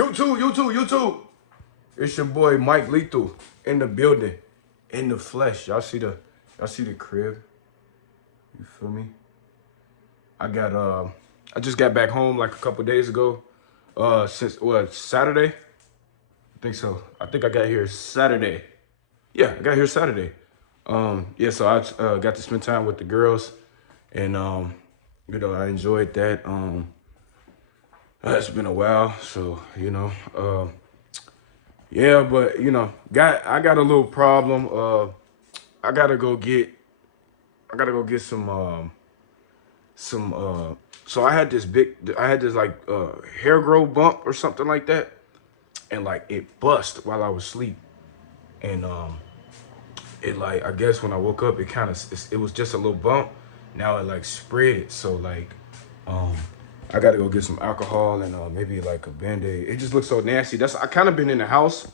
YouTube. It's your boy Mike Lethal in the building, in the flesh. Y'all see the crib? You feel me? I just got back home like a couple days ago. Since what, Saturday? I think so. I think I got here Saturday. Yeah, I got here Saturday. Yeah, so I got to spend time with the girls, and I enjoyed that. It's been a while, so yeah, but I got a little problem. I gotta go get some. So I had this like hair growth bump or something like that, and like it bust while I was asleep, and it like I guess when I woke up, it was just a little bump. Now it like spread it, so like um I gotta go get some alcohol and maybe like a Band-Aid. It just looks so nasty. I kind of been in the house.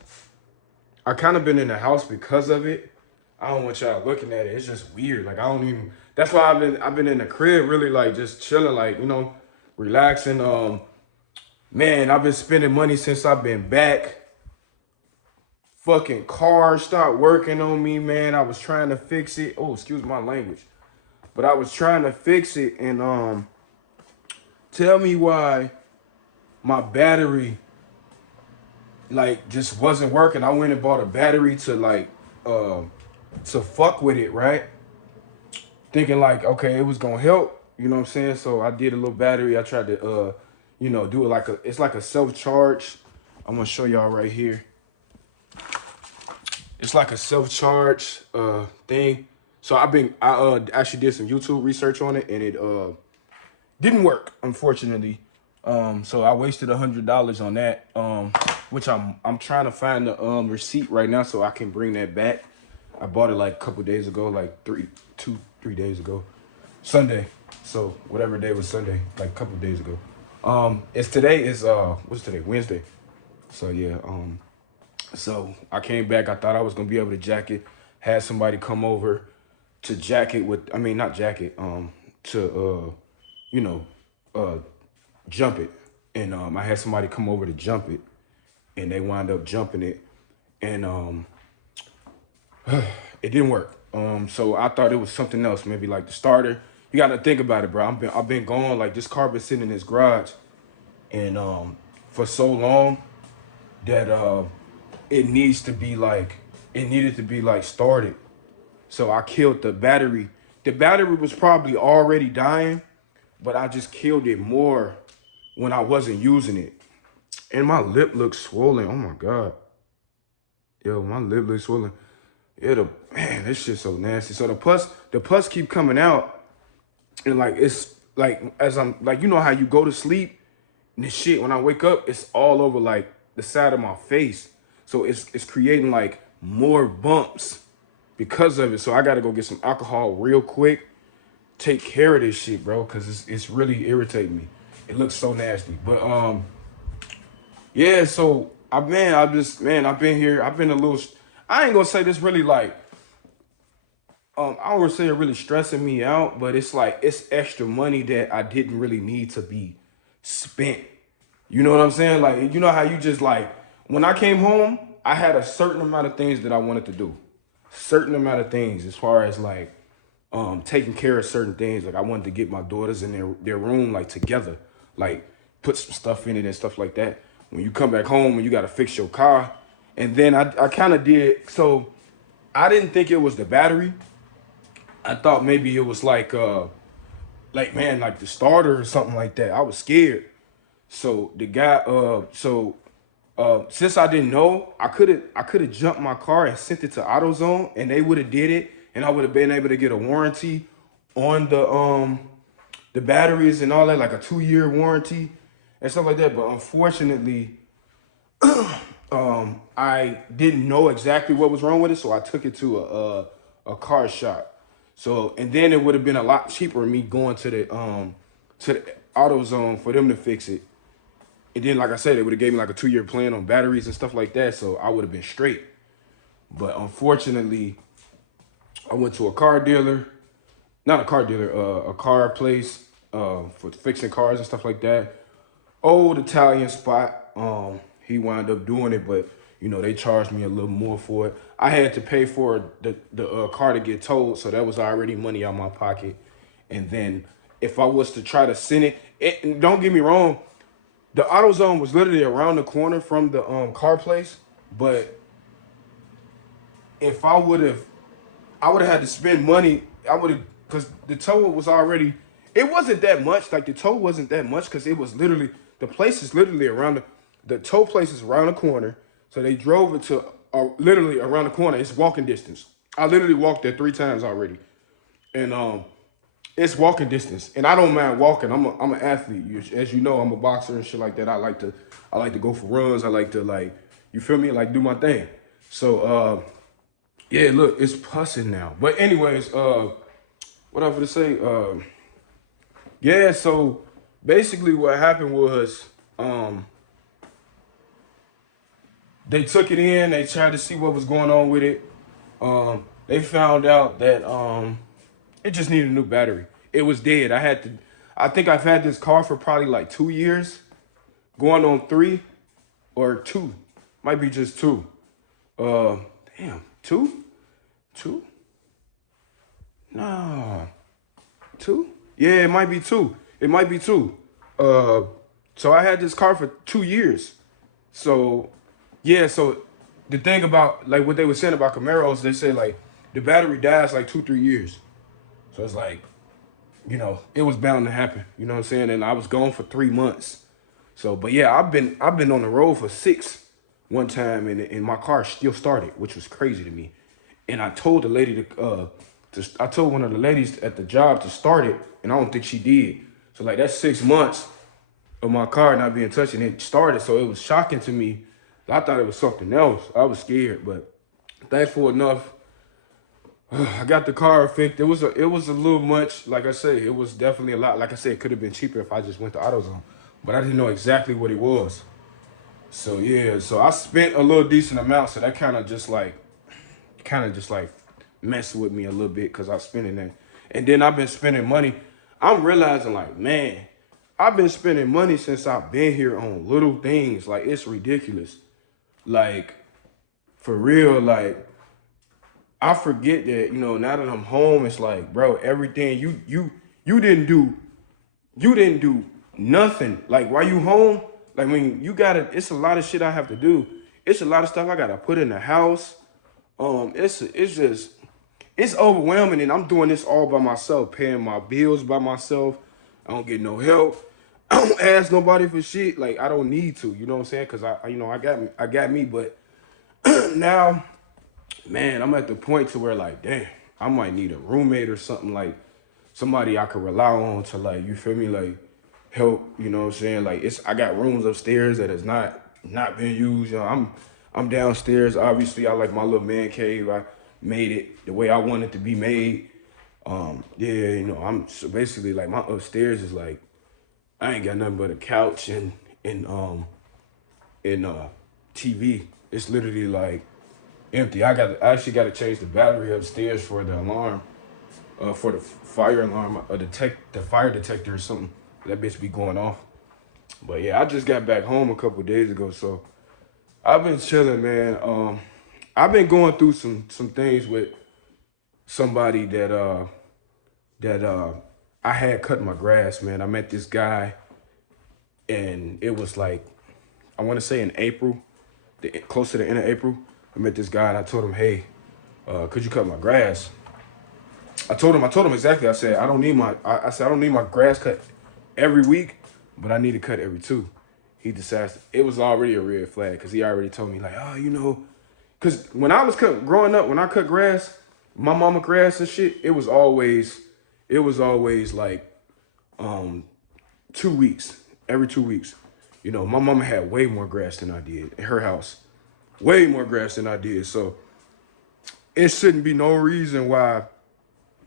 I kind of been in the house because of it. I don't want y'all looking at it. It's just weird. Like I don't even. That's why I've been in the crib, really like just chilling, like relaxing. Man, I've been spending money since I've been back. Fucking car stopped working on me, man. I was trying to fix it. Oh, excuse my language, but I was trying to fix it, and tell me why my battery like just wasn't working. I went and bought a battery to like to fuck with it, right? Thinking like, okay, it was gonna help, you know what I'm saying? So I did a little battery. I tried to do it like it's like a self-charge. I'm gonna show y'all right here. It's like a self-charge thing. So I actually did some YouTube research on it, and it didn't work, unfortunately. So I wasted $100 on that. Which I'm trying to find the receipt right now so I can bring that back. I bought it like a couple days ago, like 3 days ago, Sunday. So whatever day was Sunday, like a couple days ago. It's today is what's today? Wednesday. So yeah. So I came back. I thought I was gonna be able to jack it. Had somebody come over to jack it with. I mean, not jack it. To you know, jump it. And I had somebody come over to jump it, and they wound up jumping it, and it didn't work. So I thought it was something else, maybe like the starter. You got to think about it, bro. I've been gone, like this car been sitting in this garage, and for so long that it needed to be like started. So I killed the battery. The battery was probably already dying, but I just killed it more when I wasn't using it. And my lip looks swollen. Oh my God. Yo, my lip looks swollen. Yeah, man, this shit's so nasty. So the pus keep coming out, and like it's like as I'm like, you know how you go to sleep and this shit, when I wake up, it's all over like the side of my face. So it's creating like more bumps because of it. So I gotta go get some alcohol real quick, take care of this shit, bro, because it's really irritating me. It looks so nasty. But yeah, so I've been here. I've been a little. I ain't gonna say this really like. I don't say it really stressing me out, but it's like it's extra money that I didn't really need to be spent. You know what I'm saying? Like, you know how you just like when I came home, I had a certain amount of things that I wanted to do, certain amount of things as far as like taking care of certain things. Like I wanted to get my daughters in their room like together, like put some stuff in it and stuff like that. When you come back home and you got to fix your car, and then I kind of did. So I didn't think it was the battery. I thought maybe it was like man, like the starter or something like that. I was scared. So the guy since I didn't know, I could have jumped my car and sent it to AutoZone, and they would have did it, and I would have been able to get a warranty on the batteries and all that, like a 2-year warranty and stuff like that. But unfortunately, I didn't know exactly what was wrong with it, so I took it to a car shop. So, and then it would have been a lot cheaper me going to the AutoZone for them to fix it. And then, like I said, they would have gave me like a 2-year plan on batteries and stuff like that, so I would have been straight. But unfortunately, I went to a car dealer, not a car dealer, a car place for fixing cars and stuff like that. Old Italian spot. he wound up doing it, but you know they charged me a little more for it. I had to pay for the car to get towed, so that was already money out my pocket. And then if I was to try to send it, and don't get me wrong, the AutoZone was literally around the corner from the car place, but if I would have had to spend money. I would have, because the tow was already. It wasn't that much. Like the tow wasn't that much because it was literally the place is literally around the tow place is around the corner. So they drove it to literally around the corner. It's walking distance. I literally walked there 3 times already, and it's walking distance. And I don't mind walking. I'm an athlete. As you know, I'm a boxer and shit like that. I like to go for runs. I like to like you feel me like do my thing. So yeah, look, it's pussing now. But anyways, what I was gonna say, yeah, so basically what happened was, they took it in, they tried to see what was going on with it. They found out that it just needed a new battery. It was dead. I think I've had this car for probably like 2 years, going on 3 or 2, might be just 2. Damn, 2? 2? Nah, 2? Yeah, it might be 2. It might be 2. So I had this car for 2 years. So yeah, so the thing about like what they were saying about Camaros, they say like the battery dies like 2, 3 years. So it's like, you know, it was bound to happen. You know what I'm saying? And I was gone for 3 months. So, but yeah, I've been on the road for 6 one time, and my car still started, which was crazy to me. And I told the lady I told one of the ladies at the job to start it, and I don't think she did. So like that's 6 months of my car not being touched, and it started. So it was shocking to me. I thought it was something else. I was scared, but thankful enough, I got the car fixed. It was a little much. Like I say, it was definitely a lot. Like I said, it could have been cheaper if I just went to AutoZone, but I didn't know exactly what it was. So yeah, so I spent a little decent amount. So that kind of just like messing with me a little bit because I was spending that. And then I've been spending money. I'm realizing like, man, I've been spending money since I've been here on little things. Like it's ridiculous. Like for real, like I forget that, you know, now that I'm home, it's like, bro, everything you didn't do nothing. Like while you home, like when you gotta, it's a lot of shit I have to do. It's a lot of stuff I gotta put in the house. It's overwhelming, and I'm doing this all by myself, paying my bills by myself. I don't get no help. I don't ask nobody for shit. Like I don't need to, you know what I'm saying? Cause you know, I got me. But now, man, I'm at the point to where like, damn, I might need a roommate or something, like somebody I could rely on to like, you feel me, like help. You know what I'm saying? Like I got rooms upstairs that is not being used. You know, I'm downstairs. Obviously, I like my little man cave. I made it the way I want it to be made. Yeah, you know, I'm so basically like my upstairs is like I ain't got nothing but a couch and TV. It's literally like empty. I actually got to change the battery upstairs for the alarm, for the fire alarm, the fire detector or something. That bitch be going off. But yeah, I just got back home a couple of days ago, so I've been chilling, man. I've been going through some things with somebody that I had cut my grass, man. I met this guy, and it was like I want to say in April, close to the end of April. I met this guy and I told him, hey, could you cut my grass? I told him exactly. I said I said I don't need my grass cut every week, but I need to cut every 2. He decides it was already a red flag because he already told me like, oh, you know, because when I was growing up, when I cut grass, my mama grass and shit, it was always like 2 weeks, every 2 weeks. You know, my mama had way more grass than I did in her house, way more grass than I did. So it shouldn't be no reason why,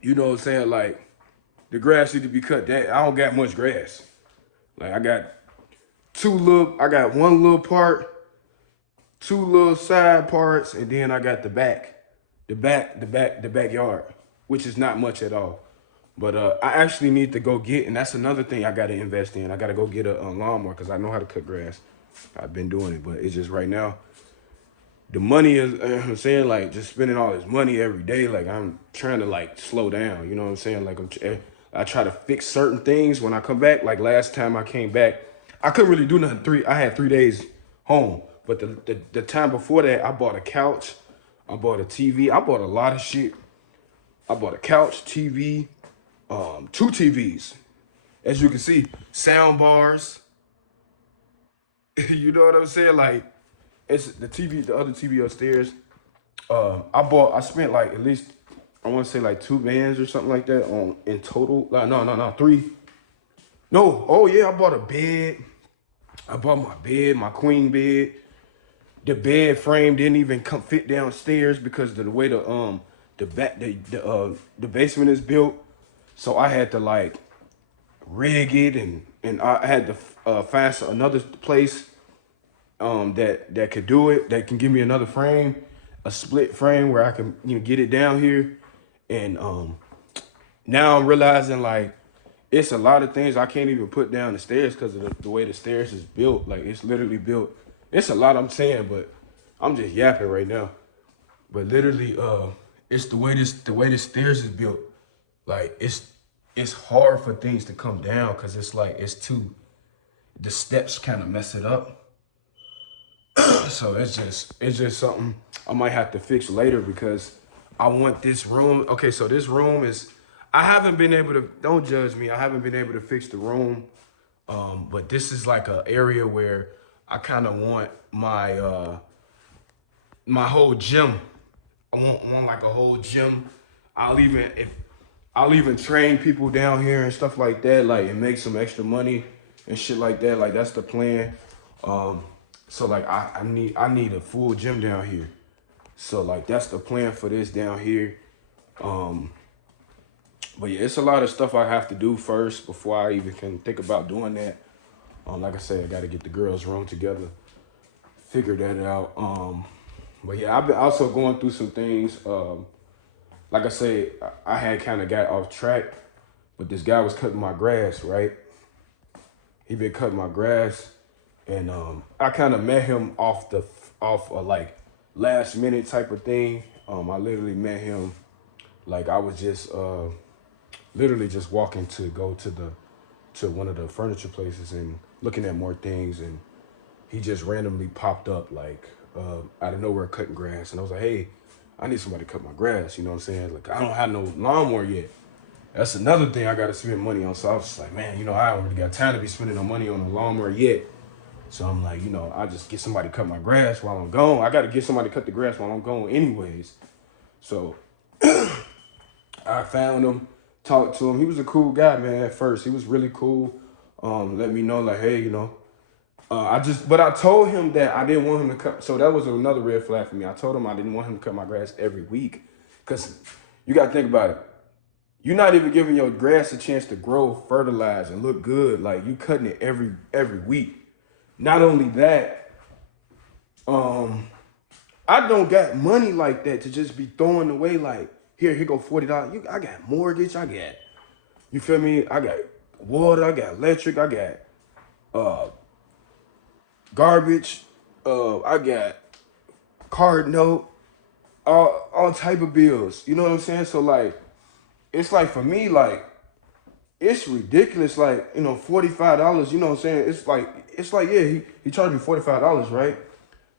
you know what I'm saying, like the grass need to be cut. That I don't got much grass. Like I got one little part, 2 little side parts, and then I got the backyard, which is not much at all. But I actually need to go get, and that's another thing I got to invest in. I got to go get a lawnmower because I know how to cut grass. I've been doing it, but it's just right now the money is, I'm saying, like, just spending all this money every day. Like, I'm trying to like slow down. You know what I'm saying? Like, I try to fix certain things when I come back. Like last time I came back, I couldn't really do nothing. I had 3 days home, but the time before that, I bought a couch, I bought a TV, I bought a lot of shit. I bought a couch, TV, 2 TVs, as you can see, sound bars. You know what I'm saying? Like, it's the TV, the other TV upstairs. I spent like at least, I want to say like 2 bands or something like that on in total. Like, no, three. No, oh yeah, I bought a bed. I bought my bed, my queen bed. The bed frame didn't even come fit downstairs because of the way the basement is built. So I had to like rig it, and I had to find another place that could do it, that can give me another frame, a split frame where I can get it down here. And now I'm realizing like it's a lot of things I can't even put down the stairs because of the way the stairs is built. Like, it's literally built. It's a lot I'm saying, but I'm just yapping right now. But literally, it's the way the stairs is built. Like, it's hard for things to come down because it's like the steps kind of mess it up. So it's just something I might have to fix later because I want this room. Okay, so this room is, I haven't been able to, don't judge me, I haven't been able to fix the room. But this is like an area where I kind of want my whole gym. I want like a whole gym. I'll even train people down here and stuff like that, like, and make some extra money and shit like that. Like, that's the plan. So like I need a full gym down here. So like that's the plan for this down here. But yeah, it's a lot of stuff I have to do first before I even can think about doing that. Like I said, I got to get the girls' room together, figure that out. But yeah, I've been also going through some things. Like I said, I had kind of got off track, but this guy was cutting my grass, right? He been cutting my grass, and I kind of met him off a like last minute type of thing. I literally met him like I was just literally just walking to go to one of the furniture places and looking at more things, and he just randomly popped up like out of nowhere cutting grass, and I was like, hey, I need somebody to cut my grass. You know what I'm saying? Like, I don't have no lawnmower yet. That's another thing I got to spend money on. So I was just like, man, I don't really got time to be spending no money on a lawnmower yet. So I'm like, I just get somebody to cut my grass while I'm gone. I got to get somebody to cut the grass while I'm gone anyways. So I found him, talked to him. He was a cool guy, man, at first. He was really cool. Let me know, like, hey, but I told him that I didn't want him to cut. So that was another red flag for me. I told him I didn't want him to cut my grass every week. Because you got to think about it. You're not even giving your grass a chance to grow, fertilize, and look good. Like, you cutting it every week. Not only that, I don't got money like that to just be throwing away. Like, here go $40. I got mortgage. I got, you feel me? I got water. I got electric. I got garbage. I got card note. All type of bills. You know what I'm saying? So like, it's like for me, like, it's ridiculous. Like, $45. You know what I'm saying? It's like yeah, he charged me $45, right?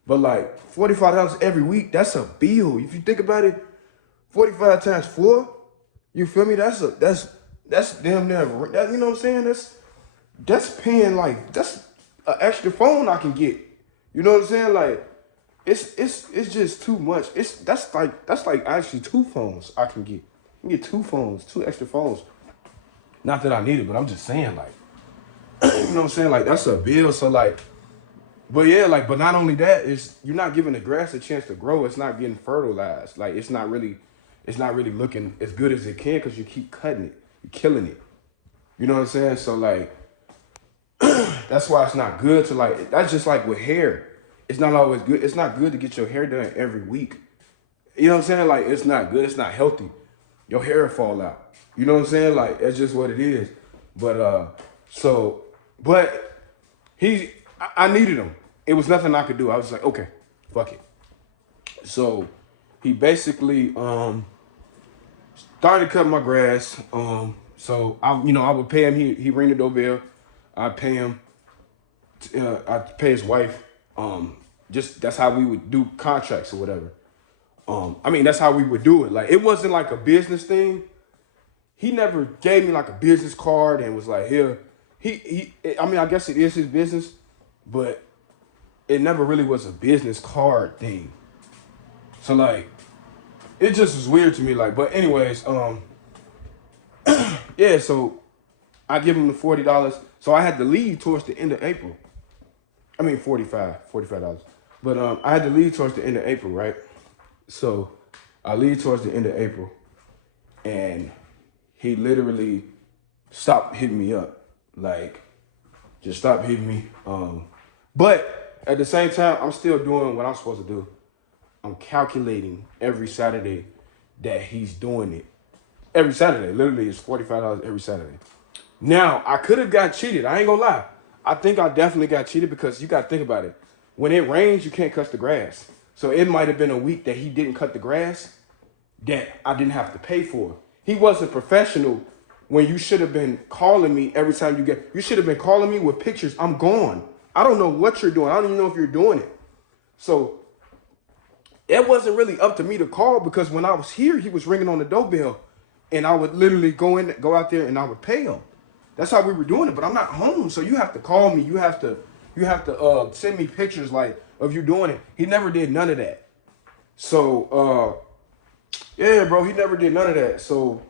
But like $45 every week, that's a bill. If you think about it, 45 times 4, you feel me? That's damn near, you know what I'm saying? That's paying, like, that's an extra phone I can get. You know what I'm saying? Like, it's just too much. That's like actually 2 phones I can get. I can get 2 phones, 2 extra phones. Not that I need it, but I'm just saying, like, you know what I'm saying? Like, that's a bill. So like, but yeah, like, but not only that, you're not giving the grass a chance to grow. It's not getting fertilized. Like, it's not really looking as good as it can because you keep cutting it. You're killing it. You know what I'm saying? So like, that's why it's not good to, like, that's just like with hair. It's not always good. It's not good to get your hair done every week. You know what I'm saying? Like, it's not good. It's not healthy. Your hair will fall out. You know what I'm saying? Like, that's just what it is. But, but I needed him. it was nothing I could do. I was like, okay, fuck it. So he basically started cutting my grass. So I would pay him. He ring the doorbell. I'd pay him. I'd pay his wife. Just that's how we would do contracts or whatever. That's how we would do it. Like it wasn't like a business thing. He never gave me like a business card and was like, here. I guess it is his business, but it never really was a business card thing. So like, it just was weird to me. Like, but anyways, yeah. So I give him the $40. So I had to leave towards the end of April. $45. But I had to leave towards the end of April, right? So I leave towards the end of April, and he literally stopped hitting me up, like just stopped hitting me. But at the same time, I'm still doing what I'm supposed to do. I'm calculating every Saturday that he's doing it. Every Saturday, literally, it's $45 every Saturday. Now I could have got cheated. I ain't gonna lie. I think I definitely got cheated because you got to think about it. When it rains, you can't cut the grass. So it might have been a week that he didn't cut the grass that I didn't have to pay for. He wasn't professional when you should have been calling me every time you should have been calling me with pictures. I'm gone. I don't know what you're doing. I don't even know if you're doing it. So it wasn't really up to me to call because when I was here, he was ringing on the doorbell and I would literally go out there and I would pay him. That's how we were doing it, but I'm not home, so you have to call me. You have to send me pictures like of you doing it. He never did none of that. So yeah, bro, he never did none of that. So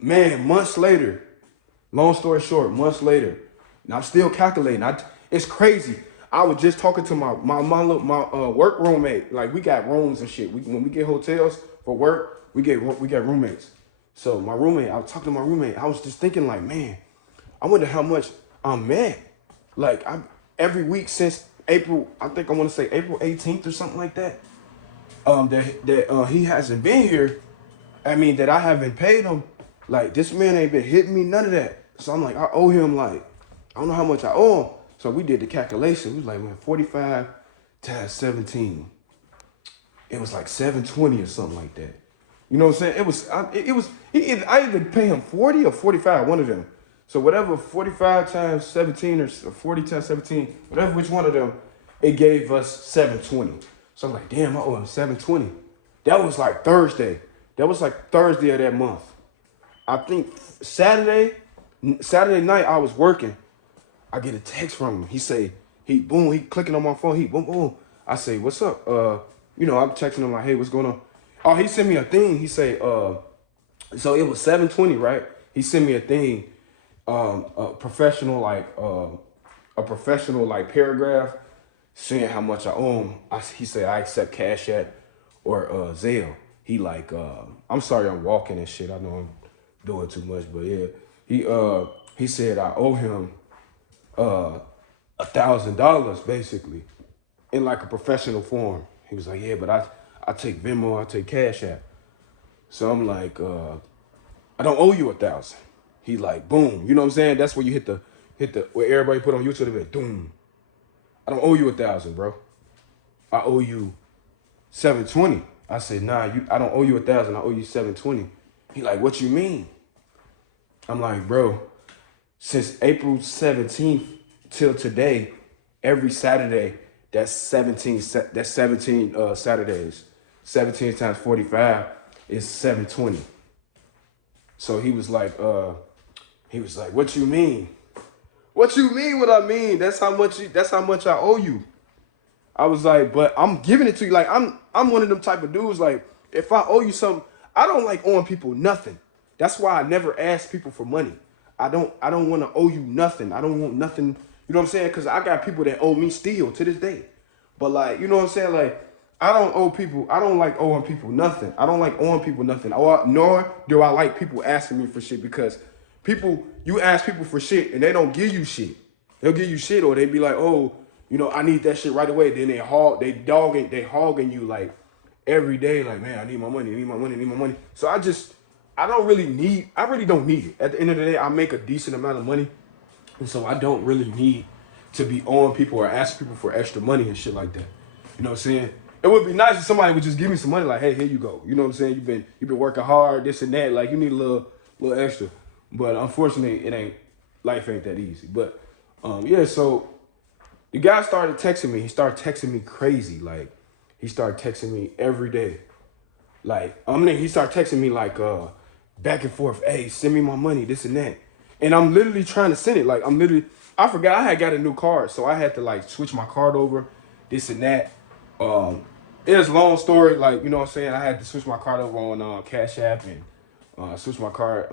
months later, long story short, months later, and I'm still calculating. It's crazy. I was just talking to my work roommate. Like we got rooms and shit. When we get hotels for work, we get roommates. So my roommate, I was talking to my roommate. I was just thinking like, man, I wonder how much I'm mad. Like every week since April, I think I want to say April 18th or something like that. That he hasn't been here. That I haven't paid him. Like this man ain't been hitting me, none of that. So I'm like, I owe him like, I don't know how much I owe him. So we did the calculation. We was like, man, 45 times 17. It was like 720 or something like that. You know what I'm saying? I either pay him 40 or 45, one of them. So whatever 45 times 17 or 40 times 17, whatever which one of them, it gave us 720. So I'm like, damn, I owe him 720. That was like Thursday. That was like Thursday of that month. I think Saturday night I was working. I get a text from him. He clicking on my phone. He boom, boom. I say, what's up? I'm texting him like, hey, what's going on? Oh, he sent me a thing. He say, so it was 720, right? He sent me a thing, a professional paragraph saying how much I owe him. He said, I accept Cash App or Zelle. He like, I'm sorry I'm walking and shit. I know I'm doing too much, but yeah. He said I owe him $1,000 basically in like a professional form. He was like, yeah, but I take Venmo, I take Cash App. So I'm like, I don't owe you 1,000. He like, boom. You know what I'm saying? That's where you hit the where everybody put on YouTube, they like, boom. I don't owe you 1,000, bro. I owe you 720. I said, nah, I don't owe you 1,000. I owe you 720. He like, what you mean? I'm like, bro, since April 17th till today, every Saturday, that's 17 Saturdays. 17 times 45 is 720. So he was like, what you mean? What you mean what I mean? That's how much I owe you. I was like, but I'm giving it to you. Like, I'm one of them type of dudes, like, if I owe you something, I don't like owing people nothing. That's why I never ask people for money. I don't want to owe you nothing. I don't want nothing, you know what I'm saying? Because I got people that owe me still to this day. But like, you know what I'm saying? Like, I don't like owing people nothing. I don't like owing people nothing. Nor do I like people asking me for shit, because you ask people for shit and they don't give you shit. They'll give you shit, or they be like, oh, I need that shit right away. Then they hogging you like every day, like, man, I need my money. So I really don't need it. At the end of the day, I make a decent amount of money. And so I don't really need to be owing people or asking people for extra money and shit like that. You know what I'm saying? It would be nice if somebody would just give me some money, like, hey, here you go. You know what I'm saying? You've been working hard, this and that. Like, you need a little extra. But unfortunately, life ain't that easy. But yeah, so the guy started texting me. He started texting me crazy. Like, he started texting me every day. Like, he started texting me like back and forth, hey, send me my money, this and that. And I'm literally trying to send it. Like, I forgot I had got a new card, so I had to like switch my card over, this and that. It's a long story, like, you know what I'm saying? I had to switch my card over on Cash App and switch my card.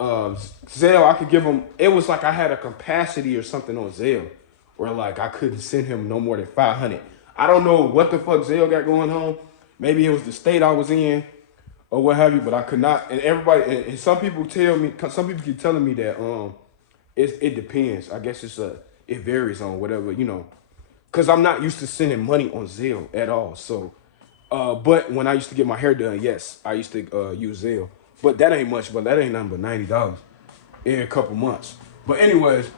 Zelle, I could give him, it was like I had a capacity or something on Zelle where like I couldn't send him no more than 500. I don't know what the fuck Zelle got going on. Maybe it was the state I was in or what have you, but I could not. And everybody, and some people keep telling me that it depends. I guess it varies on whatever, you know, because I'm not used to sending money on Zelle at all. So, but when I used to get my hair done, yes, I used to use Zelle. But that ain't much, but that ain't nothing but $90 in a couple months. But anyways,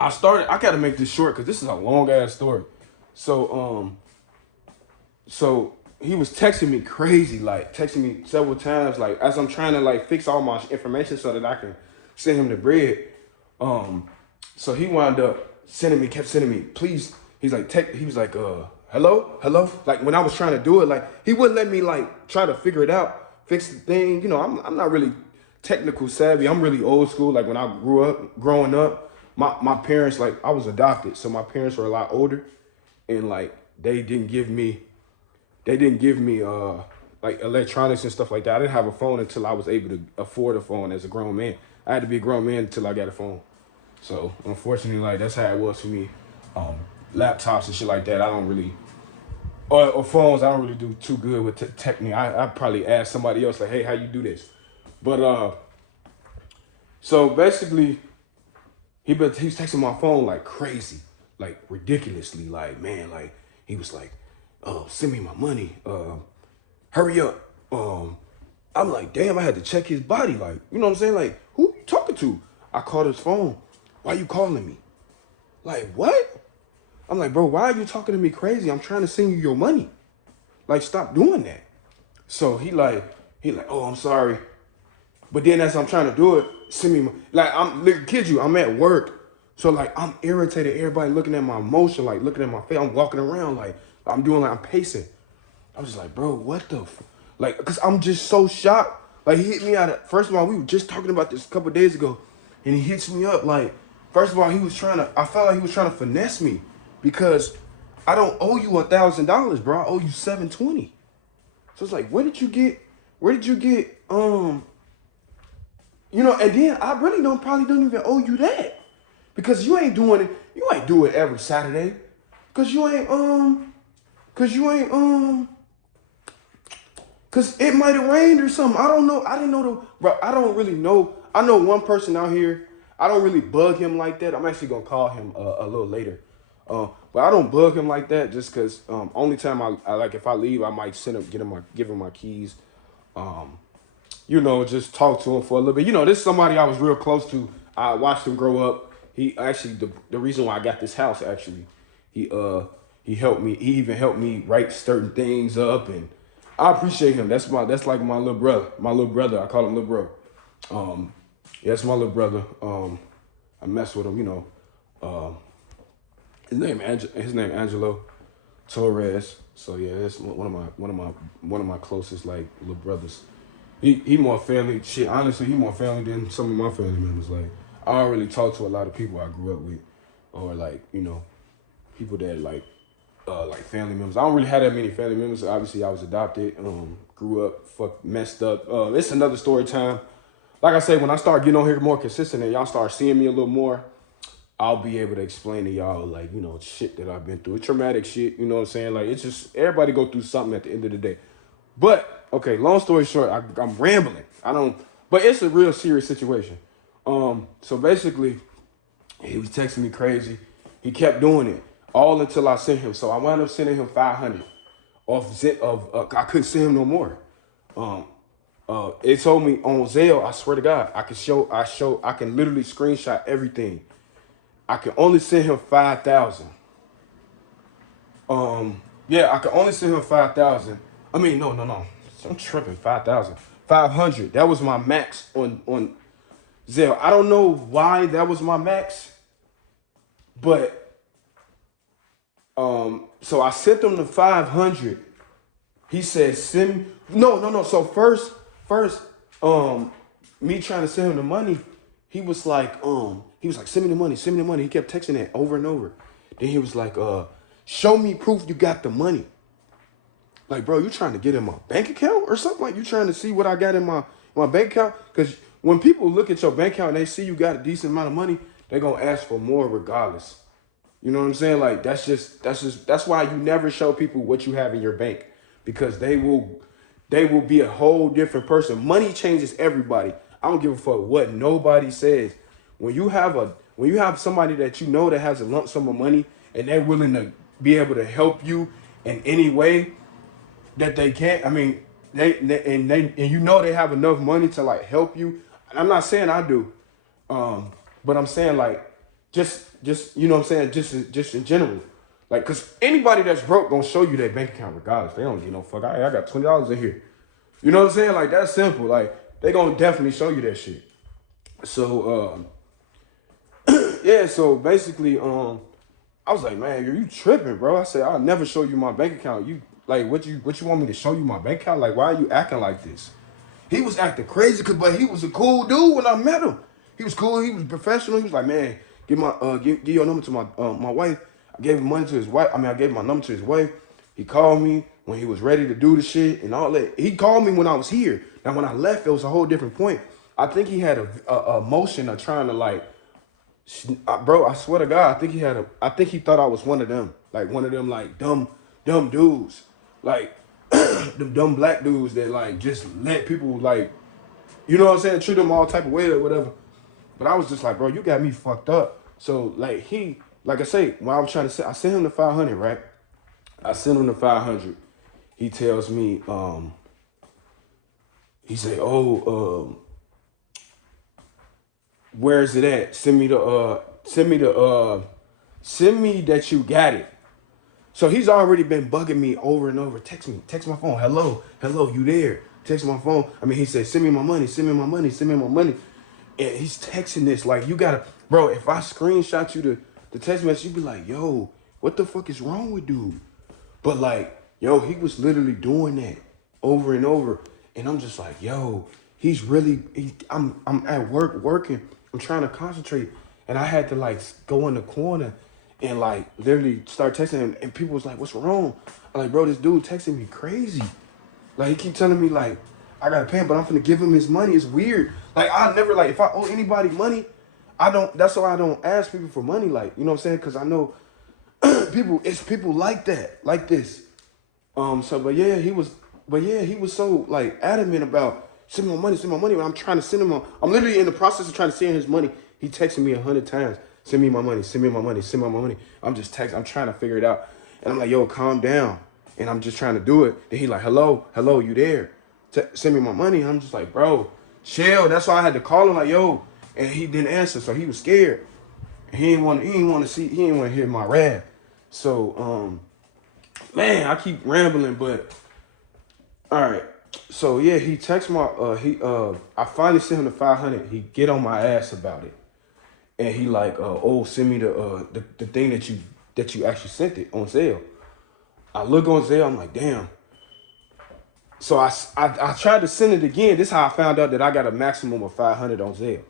I gotta make this short because this is a long ass story. So he was texting me crazy, like texting me several times, like as I'm trying to like fix all my information so that I can send him the bread. So he wound up kept sending me, please. He was like, hello? Like when I was trying to do it, like he wouldn't let me like try to figure it out. Fix the thing, you know. I'm not really technical savvy. I'm really old school. Like when I growing up, my parents, like I was adopted, so my parents were a lot older, and like they didn't give me like electronics and stuff like that. I didn't have a phone until I was able to afford a phone as a grown man. I had to be a grown man until I got a phone. So unfortunately, like that's how it was for me. Laptops and shit like that, I don't really. Or phones, I don't really do too good with technique. I probably ask somebody else like, hey, how you do this? But so basically, he was texting my phone like crazy, like ridiculously, like man, like he was like, send me my money, hurry up. I'm like, damn, I had to check his body, like, you know what I'm saying? Like, who you talking to? I called his phone. Why you calling me? Like, what? I'm like, bro, why are you talking to me crazy? I'm trying to send you your money. Like, stop doing that. So he like, oh, I'm sorry. But then as I'm trying to do it, send me my, like, kid you, I'm at work. So like, I'm irritated. Everybody looking at my emotion, like looking at my face. I'm walking around like, I'm pacing. I was just like, bro, what the, like, cause I'm just so shocked. Like he hit me out of, first of all, we were just talking about this a couple of days ago. And he hits me up like, first of all, I felt like he was trying to finesse me. Because I don't owe you $1,000, bro. I owe you $720. So it's like, where did you get, you know, and then I really probably don't even owe you that. Because you ain't do it every Saturday. Cause it might have rained or something. I don't know. I didn't know bro, I don't really know. I know one person out here. I don't really bug him like that. I'm actually gonna call him a little later. But I don't bug him like that just because only time I like if I leave, I might give him my keys. You know, just talk to him for a little bit. You know, this is somebody I was real close to. I watched him grow up. He actually the reason why I got this house actually, he helped me. He even helped me write certain things up, and I appreciate him. That's like my little brother. My little brother. I call him little bro. Yeah, that's my little brother. I mess with him, you know. His name Angelo Torres. So yeah, that's one of my closest like little brothers. He more family shit. Honestly, he more family than some of my family members. Like I don't really talk to a lot of people I grew up with, or like you know, people that like family members. I don't really have that many family members. Obviously, I was adopted. Grew up, messed up. It's another story time. Like I said, when I start getting on here more consistent and y'all start seeing me a little more, I'll be able to explain to y'all, like, you know, shit that I've been through. Traumatic shit, you know what I'm saying? Like, it's just, everybody go through something at the end of the day. But, okay, long story short, I'm rambling. But it's a real serious situation. So basically, he was texting me crazy. He kept doing it, all until I sent him. So I wound up sending him 500 I couldn't send him no more. It told me on Zelle, I swear to God, I can literally screenshot everything. I can only send him 5,000. Yeah, I can only send him 5,000. I mean, no. I'm tripping. 5,000. 500. That was my max on Zelle. I don't know why that was my max, but so I sent him the 500. He said, send me. No. So first, me trying to send him the money, he was like, send me the money, send me the money. He kept texting that over and over. Then he was like, show me proof you got the money. Like, bro, you trying to get in my bank account or something? Like, you trying to see what I got in my bank account? Because when people look at your bank account and they see you got a decent amount of money, they're gonna ask for more regardless. You know what I'm saying? Like that's why you never show people what you have in your bank, because they will be a whole different person. Money changes everybody. I don't give a fuck what nobody says. When you have somebody that you know that has a lump sum of money and they're willing to be able to help you in any way that they can, I mean, and you know they have enough money to like help you. And I'm not saying I do, but I'm saying like just you know what I'm saying, just in general. Like, cause anybody that's broke gonna show you their bank account regardless. They don't give no fuck. I got $20 in here. You know what I'm saying? Like, that's simple. Like, they gonna definitely show you that shit. So yeah, so basically, I was like, man, you tripping, bro. I said, I'll never show you my bank account. You like what you want me to show you my bank account? Like, why are you acting like this? He was acting crazy, but he was a cool dude when I met him. He was cool. He was professional. He was like, man, give your number to my wife. I gave him money to his wife. I mean, I gave my number to his wife. He called me when he was ready to do the shit and all that. He called me when I was here. Now, when I left, it was a whole different point. I think he had a motion of trying to like, bro. I swear to God, I think he thought I was one of them, like one of them, like dumb dudes, like them dumb black dudes that like just let people like, you know what I'm saying, treat them all type of way or whatever. But I was just like, bro, you got me fucked up. So like like I say, when I was trying to say, I sent him the 500, right? I sent him the 500. He tells me, he say, oh, where is it at? Send me that you got it. So he's already been bugging me over and over. Text my phone. Hello, you there? Text my phone. I mean, he said, send me my money, send me my money, send me my money. And he's texting this like, you gotta, bro, if I screenshot you the text message, you'd be like, yo, what the fuck is wrong with dude? But like, yo, he was literally doing that over and over. And I'm just like, yo, I'm at work working. I'm trying to concentrate. And I had to like go in the corner and like literally start texting him. And people was like, what's wrong? I'm like, bro, this dude texting me crazy. Like, he keep telling me like, I gotta pay him, but I'm finna give him his money. It's weird. Like, I never, like, if I owe anybody money, that's why I don't ask people for money. Like, you know what I'm saying? Cause I know it's people like that, like this. He was so like adamant about send me my money, send my money. When I'm trying to send him, I'm literally in the process of trying to send his money. He texted me 100 times, send me my money, send me my money, send me my money. I'm trying to figure it out, and I'm like, yo, calm down, and I'm just trying to do it. Then he like, hello, you there? Send me my money. And I'm just like, bro, chill. That's why I had to call him like, yo, and he didn't answer, so he was scared. He didn't want to hear my rap. So man, I keep rambling, but all right. So yeah, he texts I finally sent him the 500. He get on my ass about it. And he like, oh, send me the thing that you actually sent it on Zelle. I look on Zelle, I'm like, damn. So I tried to send it again. This is how I found out that I got a maximum of 500 on Zelle.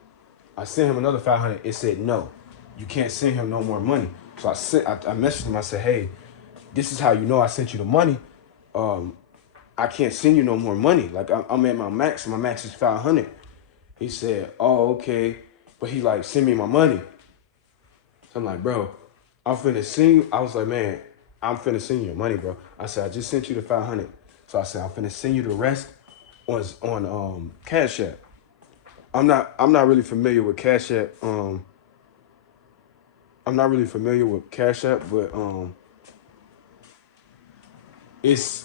I sent him another 500. It said no, you can't send him no more money. So I messaged him. I said, hey, this is how you know I sent you the money. I can't send you no more money. Like, I'm at my max. My max is 500. He said, oh, okay. But he like, send me my money. So I'm like, bro, I'm finna send you. I was like, man, I'm finna send you your money, bro. I said, I just sent you the 500. So I said, I'm finna send you the rest on Cash App. I'm not really familiar with Cash App. I'm not really familiar with Cash App, but it's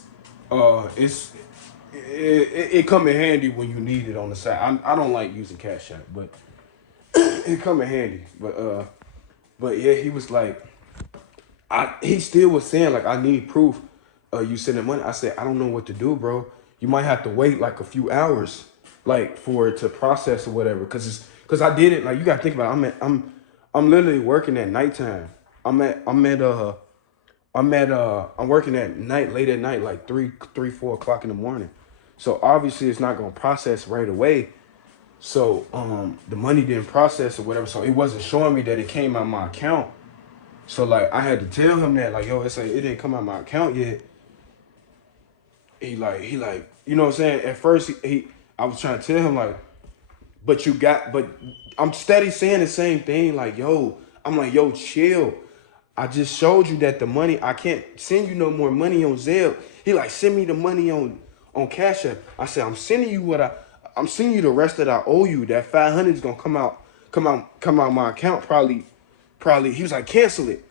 it come in handy when you need it on the side. I don't like using Cash App, but it come in handy. But yeah, he was like, he still was saying like, I need proof. You sending money. I said, I don't know what to do, bro. You might have to wait like a few hours, like for it to process or whatever. Cause I did it. Like you gotta think about it. I'm literally working at nighttime. I'm working at night, late at night, like 4 o'clock in the morning. So obviously it's not gonna process right away. So the money didn't process or whatever. So it wasn't showing me that it came out my account. So like I had to tell him that like, yo, it's like it didn't come out my account yet. He like, you know what I'm saying? At first I was trying to tell him like, but I'm steady saying the same thing. Like, yo, I'm like, yo, chill. I just showed you that the money, I can't send you no more money on Zelle. He like, send me the money on Cash App. I said, I'm sending you the rest that I owe you. That 500 is gonna come out my account probably. He was like, cancel it.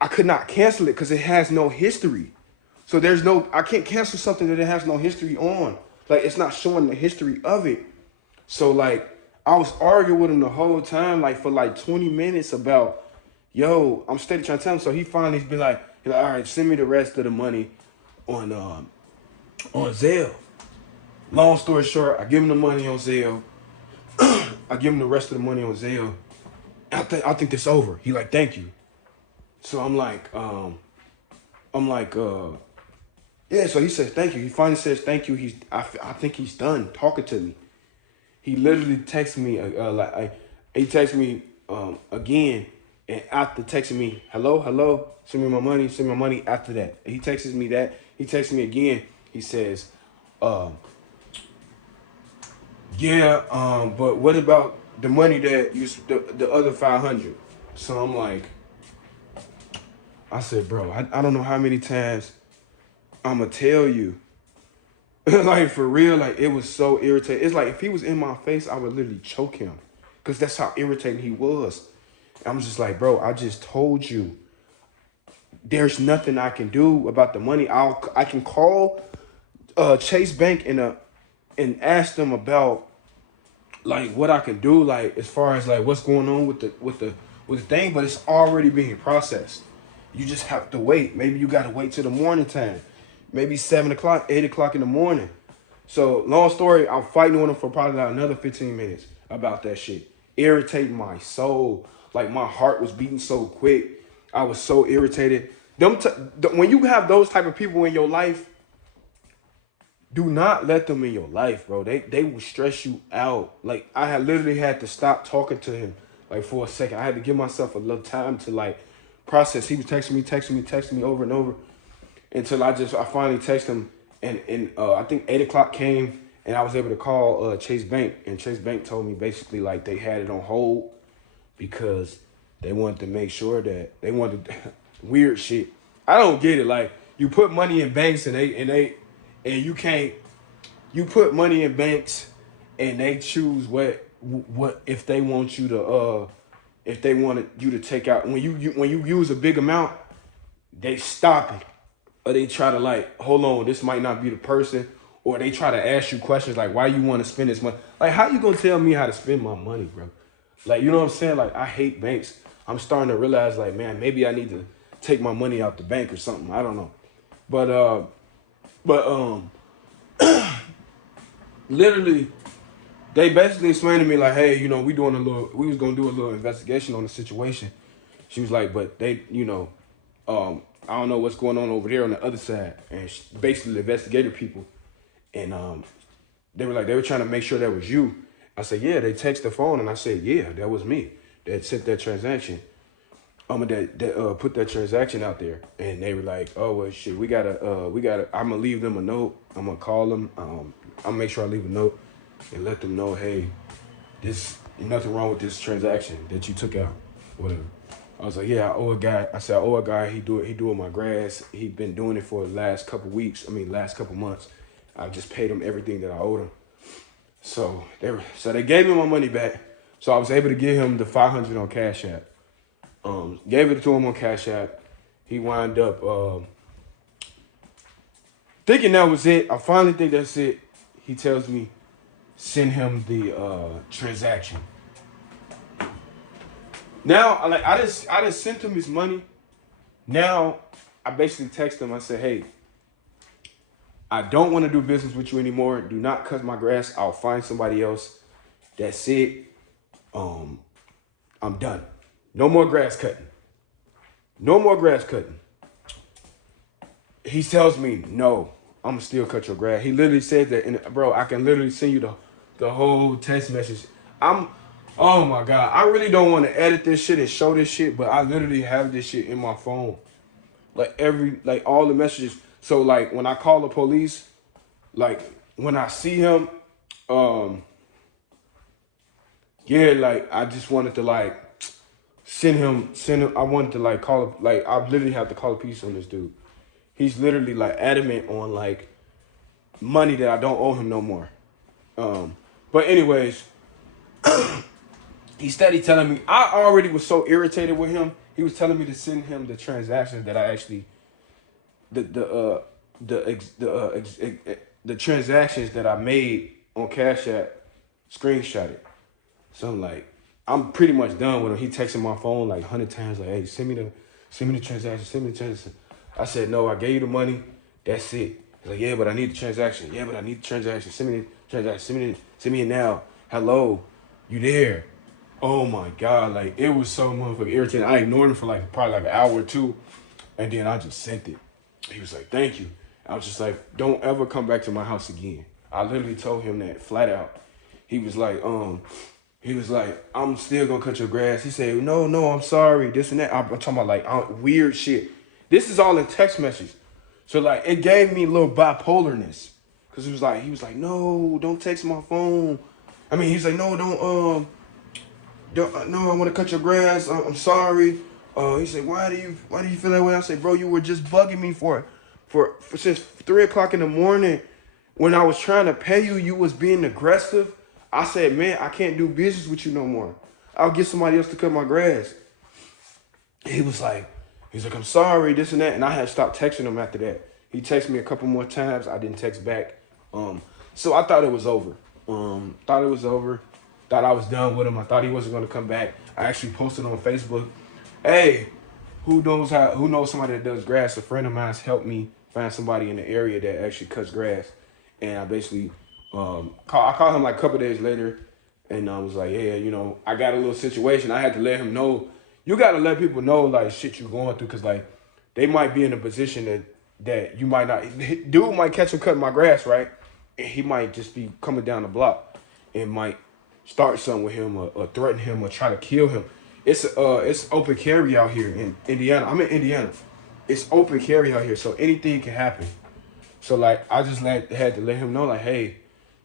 I could not cancel it because it has no history. So I can't cancel something that it has no history on. Like it's not showing the history of it. So like I was arguing with him the whole time, like for like 20 minutes about, yo, I'm steady trying to tell him. So he finally been like, all right, send me the rest of the money on Zelle. Long story short, I give him the money on Zelle. I give him the rest of the money on Zelle. I think this over. He like, thank you. So I'm like, yeah. So he says thank you. He finally says thank you. I think he's done talking to me. He literally texted me he texted me again, and after texting me, hello, send me my money. After that, he texts me that. He texts me again. He says, yeah, but what about the money that the other 500? So I'm like, I said, bro, I don't know how many times I'ma tell you. Like for real, like it was so irritating. It's like if he was in my face, I would literally choke him. Cause that's how irritating he was. I'm just like, bro, I just told you there's nothing I can do about the money. I can call Chase Bank and ask them about like what I can do, like as far as like what's going on with the thing, but it's already being processed. You just have to wait. Maybe you gotta wait till the morning time. Maybe 7 o'clock, 8 o'clock in the morning. So long story, I'm fighting with him for probably like another 15 minutes about that shit. Irritating my soul. Like my heart was beating so quick. I was so irritated. When you have those type of people in your life, do not let them in your life, bro. They will stress you out. Like I had literally had to stop talking to him like for a second. I had to give myself a little time to like process. He was texting me over and over until I finally texted him, and I think 8 o'clock came, and I was able to call Chase Bank, and Chase Bank told me basically like they had it on hold because they wanted to make sure that they wanted weird shit. I don't get it. Like you put money in banks and you put money in banks and they choose what if they want you to if they wanted you to take out when you use a big amount, they stop it. Or they try to like, hold on, this might not be the person. Or they try to ask you questions like, why you want to spend this money? Like, how you gonna tell me how to spend my money, bro? Like, you know what I'm saying? Like, I hate banks. I'm starting to realize like, man, maybe I need to take my money out the bank or something. I don't know. But literally, they basically explained to me like, hey, you know, we was gonna do a little investigation on the situation. She was like, but they, I don't know what's going on over there on the other side. And basically the investigator people. And they were trying to make sure that was you. I said, yeah, they text the phone. And I said, yeah, that was me that sent that transaction. That put that transaction out there. And they were like, oh, well, shit, we gotta, I'm gonna leave them a note. I'm gonna call them. I'll make sure I leave a note and let them know, hey, there's nothing wrong with this transaction that you took out, whatever. I was like, yeah, I owe a guy. I said, I owe a guy. He doing my grass. He been doing it for the last couple months. I just paid him everything that I owed him. So they gave me my money back. So I was able to give him the 500 on Cash App. Gave it to him on Cash App. He wound up Thinking that was it, I finally think that's it. He tells me, send him the transaction. Now, I just sent him his money. Now, I basically text him. I said, hey, I don't want to do business with you anymore. Do not cut my grass. I'll find somebody else. That's it. I'm done. No more grass cutting. No more grass cutting. He tells me, no, I'm gonna still cut your grass. He literally said that, and bro, I can literally send you the whole text message. Oh my God, I really don't want to edit this shit and show this shit, but I literally have this shit in my phone, like all the messages. So like when I call the police, like when I see him, yeah, like I just wanted to like send him. I wanted to like call, like I literally have to call the police on this dude. He's literally like adamant on like money that I don't owe him no more. But anyways, he steady telling me. I already was so irritated with him. He was telling me to send him the transactions that I actually the transactions that I made on Cash App, screenshot it. So I'm like, I'm pretty much done with him. He texting my phone like 100 times, like, hey, send me the transaction, send me the transaction. I said, no, I gave you the money. That's it. He's like, yeah, but I need the transaction. Yeah, but I need the transaction. Send me the transaction. Send me it now. Hello, you there? Oh my God, like it was so motherfucking irritating. I ignored him for like probably like an hour or two, and then I just sent it. He was like, thank you. I was just like, don't ever come back to my house again. I literally told him that flat out. He was like, I'm still gonna cut your grass. He said, no, I'm sorry, this and that. I'm talking about like weird shit. This is all in text message. So like it gave me a little bipolarness. Cause he was like, no, don't text my phone. I mean, he's like, no, no, I want to cut your grass. I'm sorry. He said, why do you feel that way? I said, bro, you were just bugging me for since 3 o'clock in the morning. When I was trying to pay you, you was being aggressive. I said, man, I can't do business with you no more. I'll get somebody else to cut my grass. He's like, I'm sorry, this and that. And I had stopped texting him after that. He texted me a couple more times. I didn't text back. So I thought it was over. Thought I was done with him. I thought he wasn't going to come back. I actually posted on Facebook, hey, who knows somebody that does grass? A friend of mine's helped me find somebody in the area that actually cuts grass. And I basically I called him like a couple days later, and I was like, yeah, I got a little situation. I had to let him know. You got to let people know like shit you're going through, because like they might be in a position that you might not. Dude might catch him cutting my grass, right? And he might just be coming down the block and might start something with him or threaten him or try to kill him. It's open carry out here in Indiana. I'm in Indiana. It's open carry out here, so anything can happen. So like I just had to let him know, like, hey,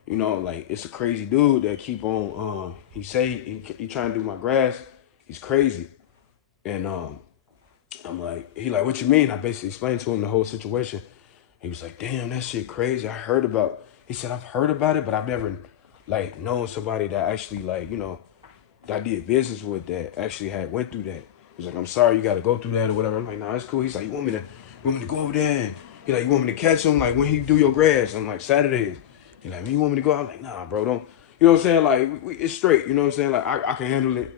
like it's a crazy dude that keep on he say he trying to do my grass. He's crazy. And I'm like, he like, what you mean? I basically explained to him the whole situation. He was like, damn, that shit crazy. He said, I've heard about it, but I've never like known somebody that actually like, that I did business with that actually had went through that. He's like, I'm sorry you gotta go through that or whatever. I'm like, nah, it's cool. He's like, you want me to go over there? And he like, you want me to catch him like when he do your grass? I'm like, Saturdays. He like, you want me to go? I'm like, nah, bro, don't. You know what I'm saying? Like, it's straight. You know what I'm saying? Like, I can handle it.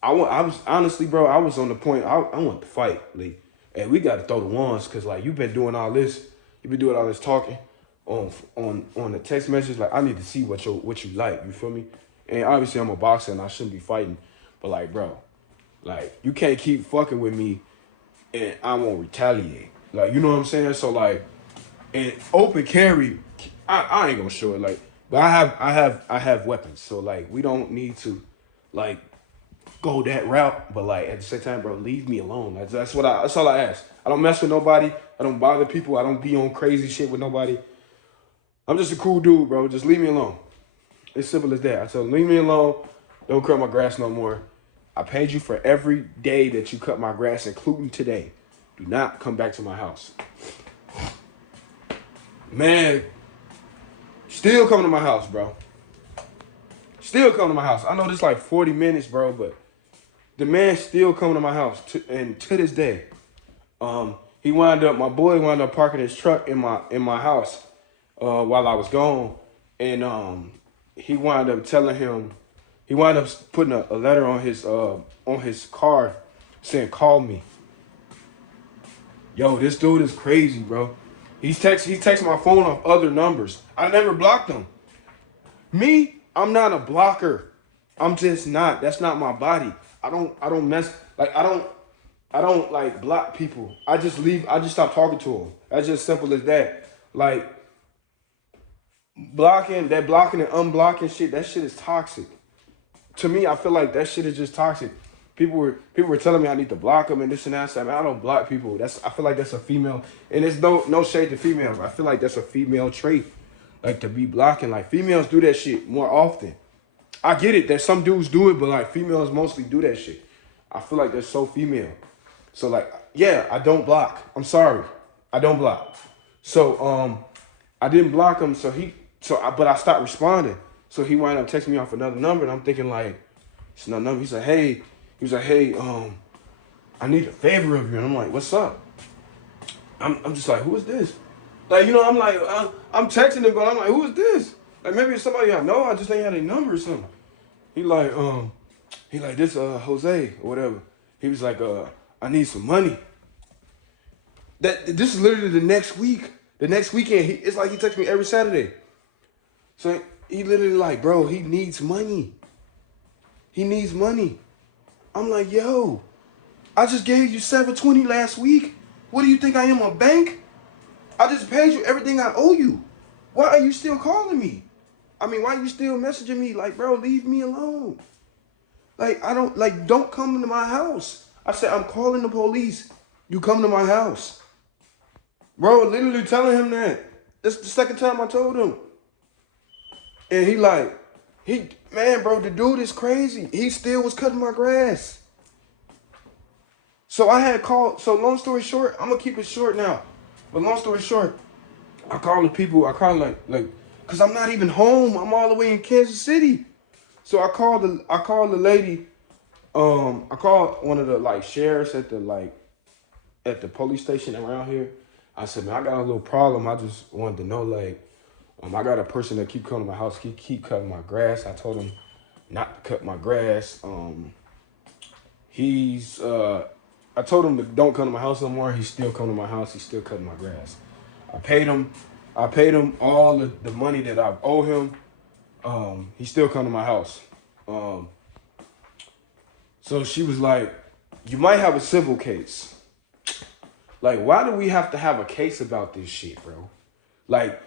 I was honestly, bro, I was on the point. I want to fight, like, and we got to throw the ones, cause like you've been doing all this talking on the text message. Like, I need to see what you like. You feel me? And obviously, I'm a boxer and I shouldn't be fighting, but like, bro, like you can't keep fucking with me and I won't retaliate. Like, you know what I'm saying? So like, and open carry, I ain't gonna show it. Like, but I have weapons. So like, we don't need to like go that route, but like at the same time, bro, leave me alone. That's all I ask. I don't mess with nobody. I don't bother people. I don't be on crazy shit with nobody. I'm just a cool dude, bro. Just leave me alone. It's simple as that. I tell him, leave me alone. Don't cut my grass no more. I paid you for every day that you cut my grass, including today. Do not come back to my house. Man, still coming to my house, bro. Still coming to my house. I know this like 40 minutes, bro, but the man still coming to my house, and to this day, he My boy wound up parking his truck in my house while I was gone, and he wound up telling him, he wound up putting a letter on his car saying, "Call me." Yo, this dude is crazy, bro. He's texting my phone off other numbers. I never blocked him. Me, I'm not a blocker. I'm just not. That's not my body. I don't mess like I don't like block people. I just leave. I just stop talking to them. That's just simple as that. Like blocking and unblocking shit. That shit is toxic. To me, I feel like that shit is just toxic. People were telling me I need to block them and this and that. So, I mean, I don't block people. I feel like that's a female, and it's no shade to females. I feel like that's a female trait, like to be blocking. Like females do that shit more often. I get it that some dudes do it, but like females mostly do that shit. I feel like that's so female. So like, yeah, I don't block. I'm sorry, I don't block. So I didn't block him. But I stopped responding. So he wound up texting me off another number, and I'm thinking like, it's another number. He was like, hey, I need a favor of you, and I'm like, what's up? I'm just like, who is this? Like, you know, I'm like, I'm texting him, but I'm like, who is this? Like maybe it's somebody I know. I just ain't had a number or something. He like this Jose or whatever. He was like, I need some money. This is literally the next week. The next weekend, it's like he texts me every Saturday. So he literally like, bro, he needs money. He needs money. I'm like, yo, I just gave you $720 last week. What do you think I am, a bank? I just paid you everything I owe you. Why are you still calling me? I mean, why are you still messaging me? Like, bro, leave me alone. Like, don't come into my house. I said, I'm calling the police. You come to my house. Bro, literally telling him that. This is the second time I told him. And man, bro, the dude is crazy. He still was cutting my grass. So I had called, so long story short, I'm going to keep it short now. But long story short, I call cause I'm not even home. I'm all the way in Kansas City. So I called the lady. I called one of the like sheriffs at the police station around here. I said, man, I got a little problem. I just wanted to know, like, I got a person that keep coming to my house, keep cutting my grass. I told him not to cut my grass. I told him to don't come to my house no more. He's still coming to my house. He's still cutting my grass. I paid him all the money that I owe him. He still come to my house. So she was like, you might have a civil case. Like, why do we have to have a case about this shit, bro? Like,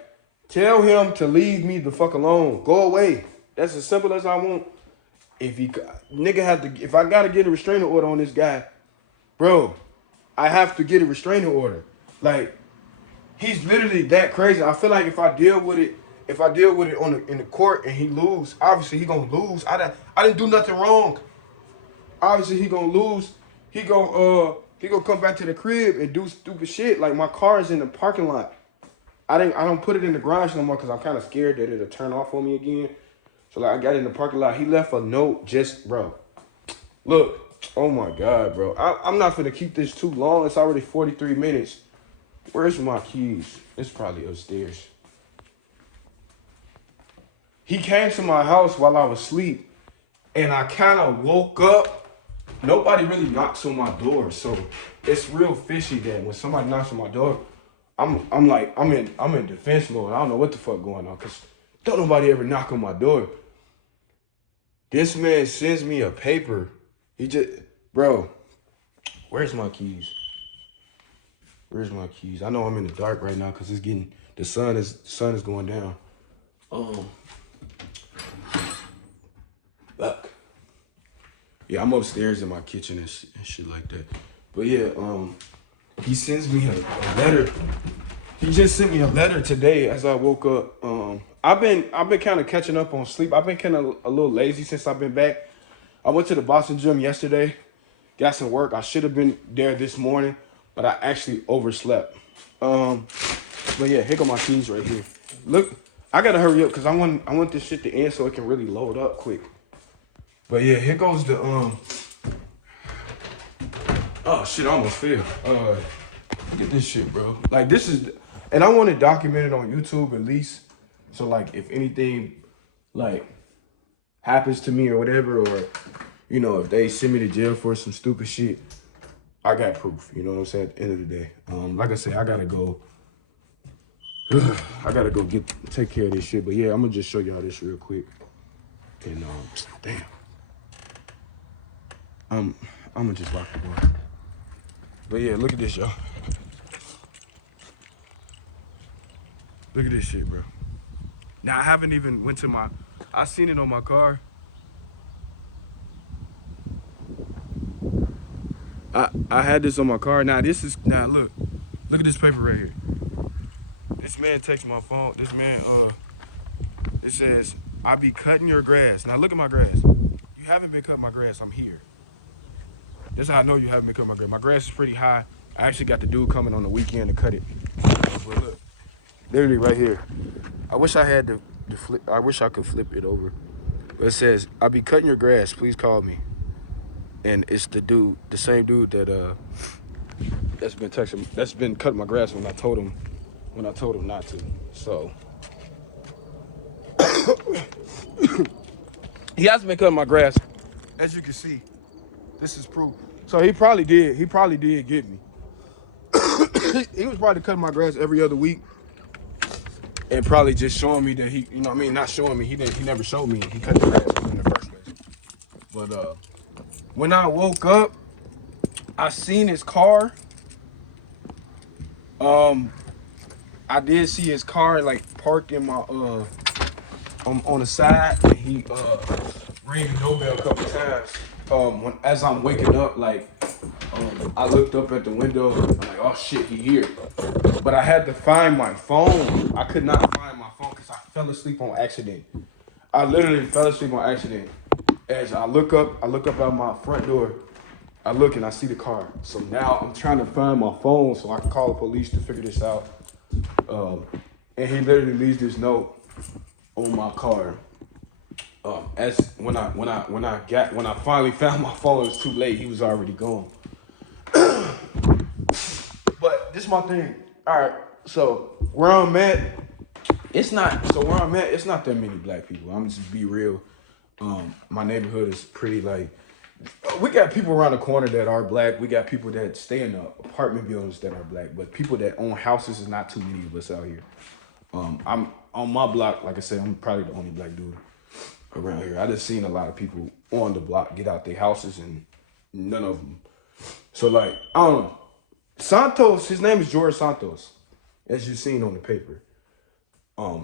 tell him to leave me the fuck alone. Go away. That's as simple as I want. If I gotta get a restraining order on this guy, bro, I have to get a restraining order. Like, he's literally that crazy. I feel like if I deal with it in the court and he lose, obviously he gonna lose. I didn't do nothing wrong. Obviously he gonna lose. He gonna come back to the crib and do stupid shit. Like, my car is in the parking lot. I don't put it in the garage no more because I'm kind of scared that it'll turn off on me again. So like, I got it in the parking lot. He left a note, bro. Look, oh my God, bro. I'm not gonna keep this too long. It's already 43 minutes. Where's my keys? It's probably upstairs. He came to my house while I was asleep, and I kind of woke up. Nobody really knocks on my door, so it's real fishy that when somebody knocks on my door, I'm in defense mode. I don't know what the fuck going on, cause don't nobody ever knock on my door. This man sends me a paper. Bro, where's my keys? Where's my keys? I know I'm in the dark right now because the sun is going down. Look. Yeah, I'm upstairs in my kitchen and shit like that. But yeah, he sends me a letter. He just sent me a letter today as I woke up. I've been kind of catching up on sleep. I've been kind of a little lazy since I've been back. I went to the Boston gym yesterday, got some work. I should have been there this morning, but I actually overslept. But yeah, here go my keys right here. Look, I gotta hurry up because I want this shit to end so it can really load up quick. But yeah, here goes the oh shit, I almost fell. Look at this shit, bro. Like, this is, and I want it documented on YouTube at least. So, like, if anything, like, happens to me or whatever, or, you know, if they send me to jail for some stupid shit, I got proof. You know what I'm saying? At the end of the day. Like I said, I gotta go. I gotta go take care of this shit. But yeah, I'm gonna just show y'all this real quick. And, damn. I'm gonna just lock the door. But yeah, look at this, y'all. Look at this shit, bro. Now, I haven't even went to I seen it on my car. I had this on my car. Now, look at this paper right here. This man texted my phone. This man, it says, I be cutting your grass. Now, look at my grass. You haven't been cutting my grass. I'm here. This is how I know you haven't been cutting my grass. My grass is pretty high. I actually got the dude coming on the weekend to cut it. But look, literally right here. I wish I had the flip. I wish I could flip it over. But it says, I be cutting your grass. Please call me. And it's the same dude that that's been cutting my grass when I told him not to. So he hasn't been cutting my grass. As you can see, this is proof. So he probably did get me. He was probably cutting my grass every other week and probably just showing me that he, you know what I mean, not showing me, he never showed me he cut the grass in the first place. But when I woke up, I seen his car. I did see his car like parked in my on the side. And he rang the doorbell a couple times. As I'm waking up, like I looked up at the window. I'm like, oh shit, he here. But I had to find my phone. I could not find my phone because I fell asleep on accident. I literally fell asleep on accident. As I look up out my front door. I look and I see the car. So now I'm trying to find my phone so I can call the police to figure this out. And he literally leaves this note on my car. As when I finally found my phone, it was too late. He was already gone. But this is my thing. All right. So where I'm at, it's not that many black people. I'm just be real. My neighborhood is pretty like. We got people around the corner that are black. We got people that stay in the apartment buildings that are black. But people that own houses is not too many of us out here. I'm on my block. Like I said, I'm probably the only black dude around here. I just seen a lot of people on the block get out their houses and none of them. So like, I don't know. Santos, his name is George Santos, as you've seen on the paper.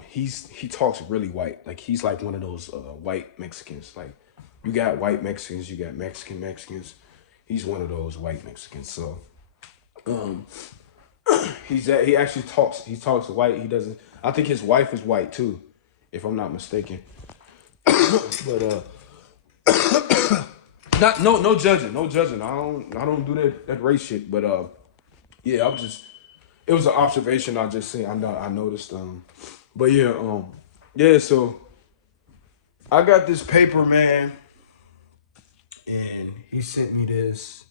He talks really white. Like he's like one of those white Mexicans. Like you got white Mexicans, you got Mexicans. He's one of those white Mexicans. So he actually talks white. He doesn't. I think his wife is white too, if I'm not mistaken. But no judging. I don't do that race shit. But yeah, it was an observation I just seen. I noticed. But yeah. So I got this paper, man, and he sent me this.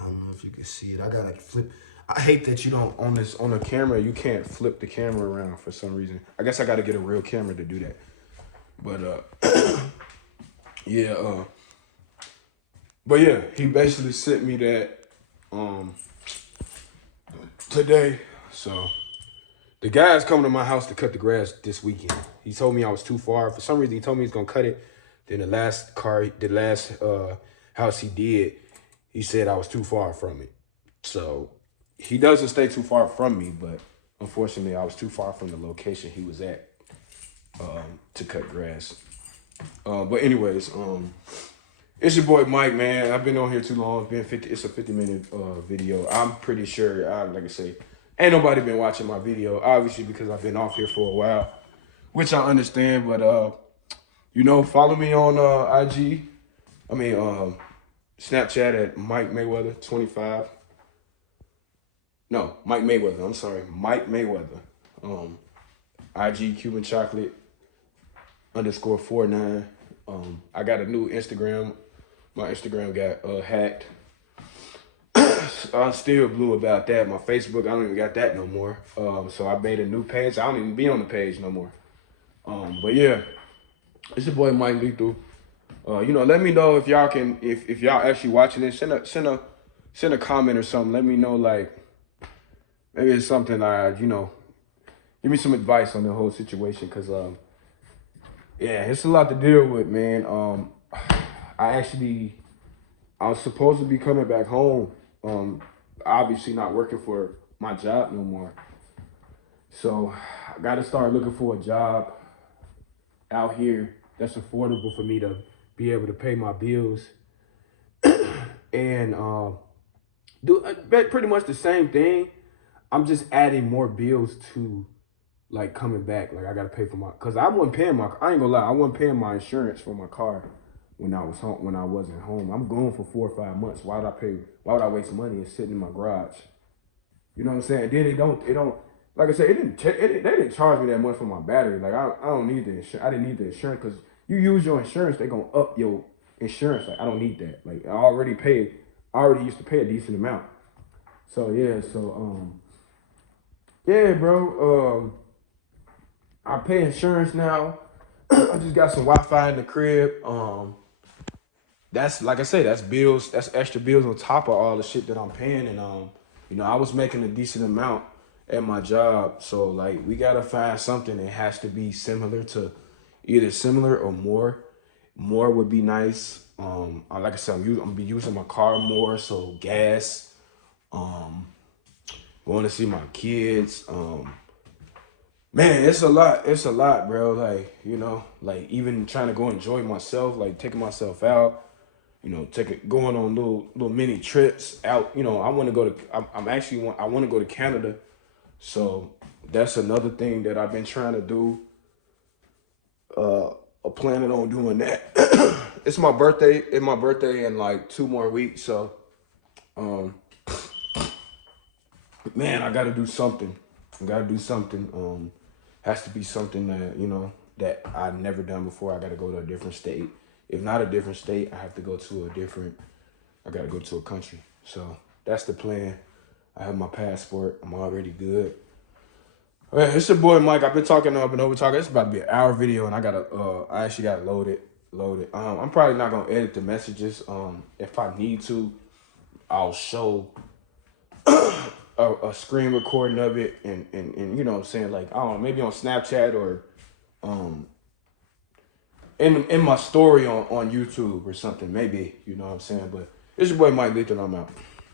I don't know if you can see it. I gotta flip. I hate that you don't on the camera. You can't flip the camera around for some reason. I guess I gotta get a real camera to do that. But yeah. But yeah, he basically sent me that today. So the guy's coming to my house to cut the grass this weekend. He told me I was too far. For some reason, he told me he's gonna cut it. Then the last house he did, he said I was too far from it. So he doesn't stay too far from me, but unfortunately, I was too far from the location he was at to cut grass. But anyways, it's your boy Mike, man. I've been on here too long. It's a 50-minute video. I'm pretty sure, like I say, ain't nobody been watching my video, obviously, because I've been off here for a while, which I understand. But follow me on IG. Snapchat at Mike Mayweather 25. No, Mike Mayweather. I'm sorry, Mike Mayweather. IG Cuban Chocolate _49. I got a new Instagram. My Instagram got hacked. I'm still blue about that. My Facebook, I don't even got that no more. So I made a new page. I don't even be on the page no more. But yeah, it's your boy Mike Lethal. Let me know if y'all can, if y'all actually watching this, send a comment or something. Let me know, like, maybe it's something give me some advice on the whole situation, cause yeah, it's a lot to deal with, man. I was supposed to be coming back home. Obviously not working for my job no more. So I got to start looking for a job out here that's affordable for me to be able to pay my bills and do pretty much the same thing. I'm just adding more bills to like coming back. Like I gotta pay for cause I ain't gonna lie, I wasn't paying my insurance for my car when I was home, when I wasn't home. I'm going for 4 or 5 months. Why would I waste money and sitting in my garage? You know what I'm saying? Then it don't, like I said, they didn't charge me that much for my battery. Like I don't need the insurance. I didn't need the insurance, because you use your insurance, they gonna up your insurance. Like I don't need that. Like I already used to pay a decent amount. So yeah, bro. I pay insurance now. I just got some Wi-Fi in the crib. That's, like I say, that's bills. That's extra bills on top of all the shit that I'm paying. And I was making a decent amount at my job. So like, we gotta find something that has to be either similar or more. More would be nice. Like I said, I'm gonna be using my car more, so gas. Going to see my kids. Man, it's a lot. It's a lot, bro. Like, like even trying to go enjoy myself, like taking myself out, going on little mini trips out. I want to go to, I want to go to Canada. So that's another thing that I've been trying to do. I'm planning on doing that. It's my birthday. It's my birthday in like 2 more weeks. So, man, I got to do something. Has to be something that, that I've never done before. I got to go to a different state. If not a different state, I have to go to I got to go to a country. So that's the plan. I have my passport. I'm already good. All right, it's your boy Mike. I've been talking up and over talking. It's about to be an hour video, and I actually got loaded. I'm probably not gonna edit the messages. If I need to, I'll show a screen recording of it, and you know what I'm saying, like, I don't know, maybe on Snapchat or in my story on YouTube or something, maybe, you know what I'm saying. But it's your boy Mike Lethal, I'm out.